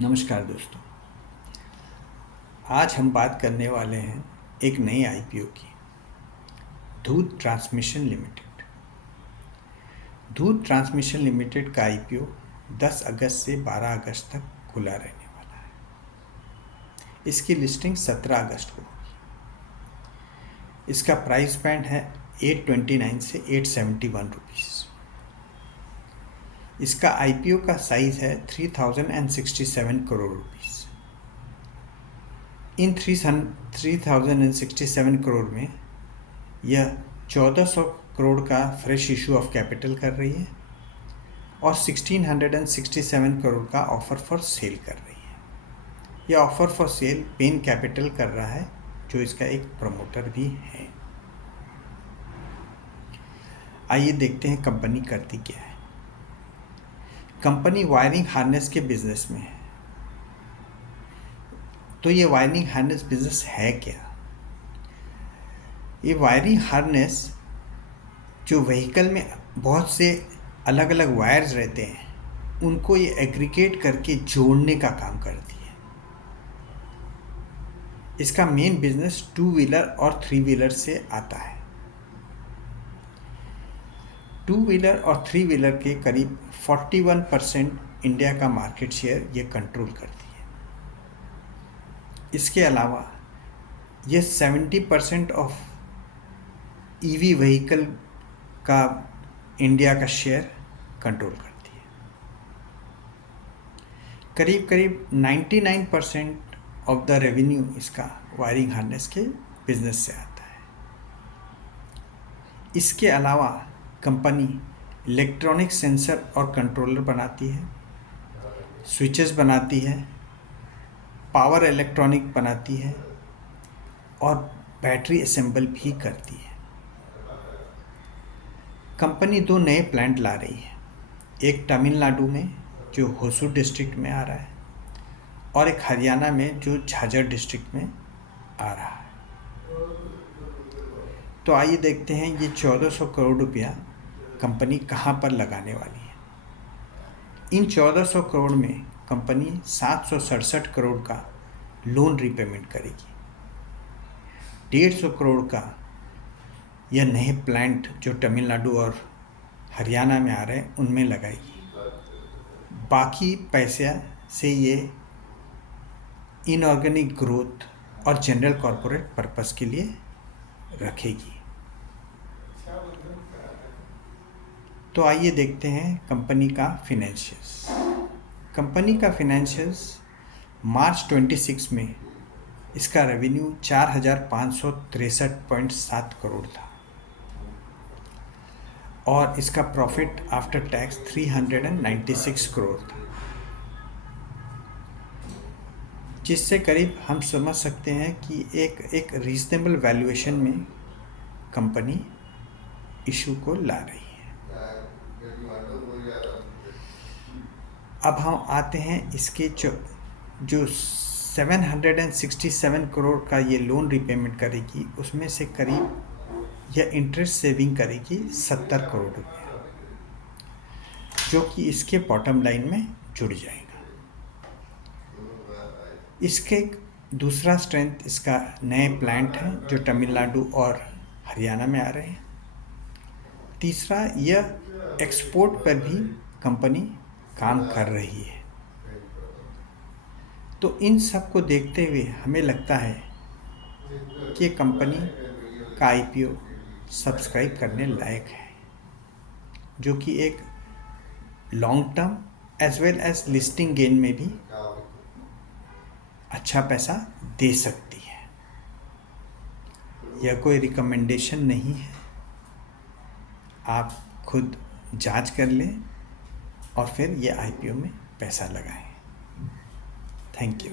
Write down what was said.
नमस्कार दोस्तों। आज हम बात करने वाले हैं एक नई आईपीओ की, धूत ट्रांसमिशन लिमिटेड। धूत ट्रांसमिशन लिमिटेड का आईपीओ 10 अगस्त से 12 अगस्त तक खुला रहने वाला है। इसकी लिस्टिंग 17 अगस्त को होगी। इसका प्राइस बैंड है 829 से 871 रुपीज़। इसका आईपीओ का साइज है 3067 करोड़ रुपीज़। इन 3067 करोड़ में यह 1400 करोड़ का फ्रेश इशू ऑफ कैपिटल कर रही है और 1667 करोड़ का ऑफर फॉर सेल कर रही है। यह offer for sale pen capital कर रहा है, जो इसका एक प्रमोटर भी है। आइए देखते हैं कंपनी करती क्या है। कंपनी वायरिंग हार्नेस के बिजनेस में है। तो ये वायरिंग हार्नेस बिजनेस है क्या? ये वायरिंग हार्नेस जो व्हीकल में बहुत से अलग अलग वायर्स रहते हैं, उनको ये एग्रीगेट करके जोड़ने का काम करती है। इसका मेन बिजनेस 2 व्हीलर और 3 व्हीलर से आता है। 2 व्हीलर और 3 व्हीलर के करीब 41% इंडिया का मार्केट शेयर ये कंट्रोल करती है। इसके अलावा ये 70% ऑफ ईवी व्हीकल का इंडिया का शेयर कंट्रोल करती है। करीब करीब 99% ऑफ द रेवेन्यू इसका वायरिंग हार्नेस के बिजनेस से आता है। इसके अलावा कंपनी इलेक्ट्रॉनिक सेंसर और कंट्रोलर बनाती है, स्विचेस बनाती है, पावर इलेक्ट्रॉनिक बनाती है और बैटरी असेंबल भी करती है। कंपनी 2 नए प्लांट ला रही है, एक तमिलनाडु में जो होसूर डिस्ट्रिक्ट में आ रहा है और एक हरियाणा में जो झाझर डिस्ट्रिक्ट में आ रहा है। तो आइए देखते हैं ये 1400 करोड़ रुपया कंपनी कहाँ पर लगाने वाली है। इन 1400 करोड़ में कंपनी 767 करोड़ का लोन रीपेमेंट करेगी। 150 करोड़ का यह नए प्लांट जो तमिलनाडु और हरियाणा में आ रहे हैं उनमें लगाएगी। बाकी पैसे से ये इनऑर्गेनिक ग्रोथ और जनरल कॉरपोरेट पर्पस के लिए रखेगी। तो आइए देखते हैं कंपनी का फिनेंशियल्स। कंपनी का फिनेंशियल्स मार्च 26 में इसका रेवेन्यू 4563.7 करोड़ था और इसका प्रॉफिट आफ्टर टैक्स 396 करोड़ था, जिससे करीब हम समझ सकते हैं कि एक रीजनेबल वैल्यूएशन में कंपनी इशू को ला रही है। अब हम आते हैं इसके जो 767 करोड़ का ये लोन रिपेमेंट करेगी, उसमें से करीब यह इंटरेस्ट सेविंग करेगी 70 करोड़ रुपये, जो कि इसके बॉटम लाइन में जुड़ जाएगा। इसके दूसरा स्ट्रेंथ इसका नए प्लांट है जो तमिलनाडु और हरियाणा में आ रहे हैं। तीसरा, यह एक्सपोर्ट पर भी कंपनी काम कर रही है। तो इन सब को देखते हुए हमें लगता है कि कंपनी का आईपीओ सब्सक्राइब करने लायक है, जो कि एक long term as well as listing gain में भी अच्छा पैसा दे सकती है। यह कोई रिकमेंडेशन नहीं है, आप खुद जांच कर लें और फिर ये आईपीओ में पैसा लगाएं। Thank you.